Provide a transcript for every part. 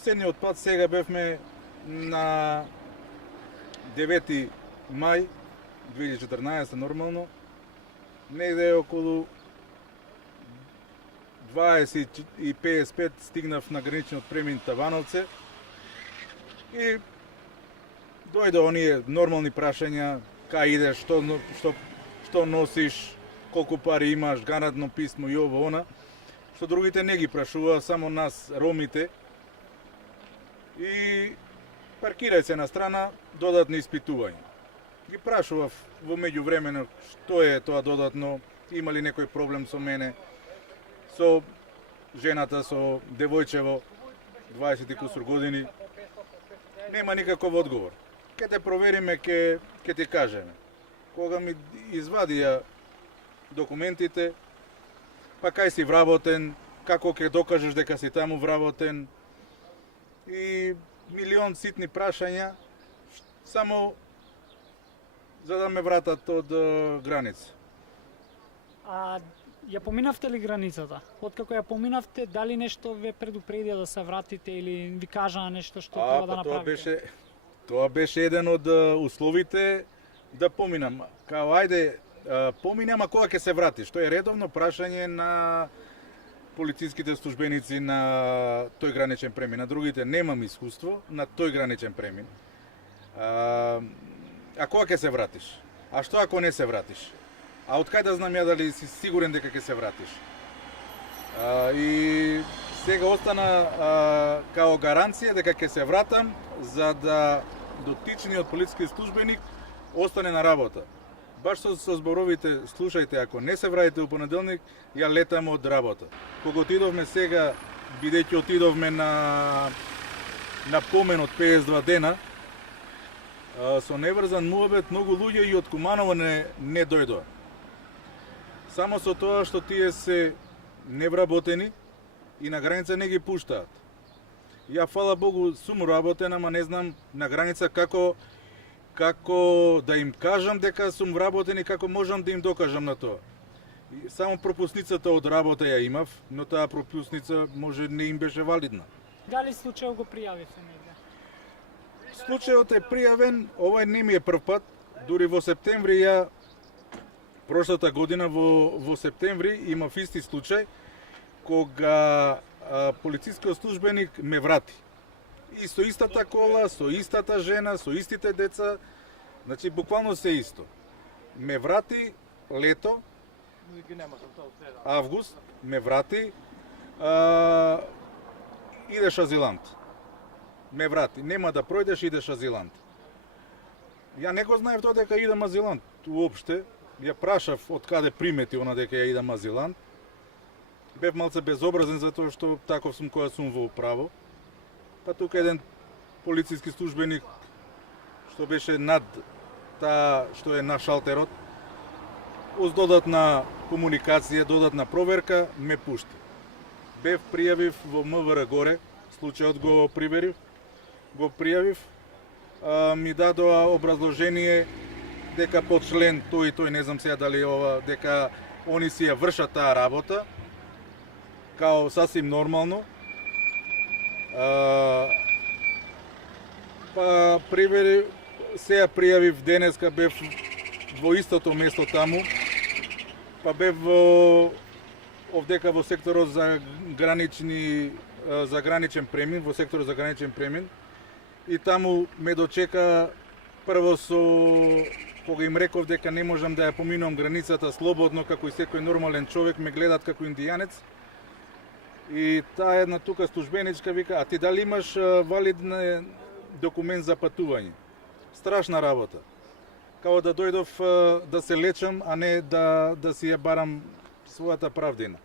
Последниот пат сега бевме на 9 мај 2014 нормално, негде околу 20:55 стигнав на граничниот премин Тавановце и дојде оние нормални прашања, кај идеш, што носиш, колку пари имаш, гарантно писмо и ово она, што другите не ги прашува, само нас ромите. И паркирај се на страна, додатни испитувања. Ги прашував во меѓувремено што е тоа додатно, има ли некој проблем со мене, со жената, со девојчево, 20 и кусур години. Нема никаков одговор. Ке те провериме, ке ти кажеме. Кога ми извадија документите, па кај си вработен, како ќе докажеш дека си таму вработен, и милион ситни прашања, само за да ме вратат од граница. А ја поминавте ли границата? Откако ја поминавте, дали нешто ве предупредија да се вратите или ви кажаа нешто што треба да направите? Тоа беше еден од условите да поминам. Као ајде, поминам, а кога ќе се вратиш? Тоа е редовно прашање на полициските службеници на тој граничен премин. На другите немам искуство на тој граничен премин. А кога ќе се вратиш? А што ако не се вратиш? А од кај да знам ја дали си сигурен дека ќе се вратиш? И сега остана као гаранција дека ќе се вратам, за да дотичниот полициски службеник остане на работа. Баш со зборовите, слушајте, ако не се вратите у понеделник, ја летам од работа. Кога отидовме сега, бидејќи отидовме на помен од 52 дена, со неврзан муабет, многу луѓе и од Куманово не дојдоа. Само со тоа што тие се невработени и на граница не ги пуштаат. Ја, фала Богу, сум работен, ама не знам на граница како да им кажам дека сум вработен и како можам да им докажам на тоа. Само пропусницата од работа ја имав, но таа пропусница може не им беше валидна. Дали случајот го пријавивте негде? Случајот е пријавен, овај не ми е прв пат, дури во септември прошлата година во септември имав исти случај кога полицискиот службеник ме врати. И со истата кола, со истата жена, со истите деца, значи буквално се исто. Ме врати лето, август, ме врати, идеш азилант. Ме врати, нема да пројдеш, идеш азилант. Ја не го знаев тоа дека идам азилант уопште. Ја прашав од каде примети она дека ја идам азилант. Бев малце безобразен затоа што таков сум кога сум во управо. Па тука еден полициски службеник што беше над таа што е на шалтерот, уз додатна комуникација, додатна проверка, ме пушти. Бев пријавив во МВР горе, случајот го пријавив, ми дадоа образложение дека по член тој и тој, не знам сега дали ова, дека они си ја вршат таа работа, као сасим нормално. Па сега пријавив денеска, бев во истото место таму, па бев овдека во секторот за граничен премин, во секторот за граничен премин, и таму ме дочека прво кога им реков дека не можам да ја поминувам границата слободно како и секој нормален човек, ме гледат како индијанец. И таа една тука службеничка вика: "А ти дали имаш валиден документ за патување?" Страшна работа. Као да дојдов да се лечам, а не да си ја барам својата правдина.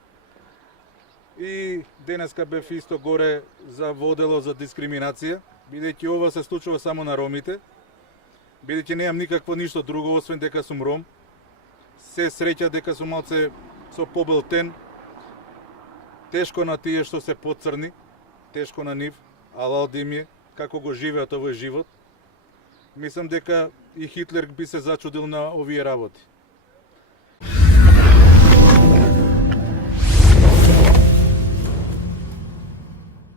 И денеска бев исто горе во оделот за дискриминација, бидејќи ова се случува само на ромите, бидејќи немам никакво ништо друго освен дека сум ром. Се среќа дека сум малце со побел тен. Тешко на тие што се поцрни, тешко на нив, алал да им е, како го живеат овој живот. Мислам дека и Хитлер би се зачудил на овие работи.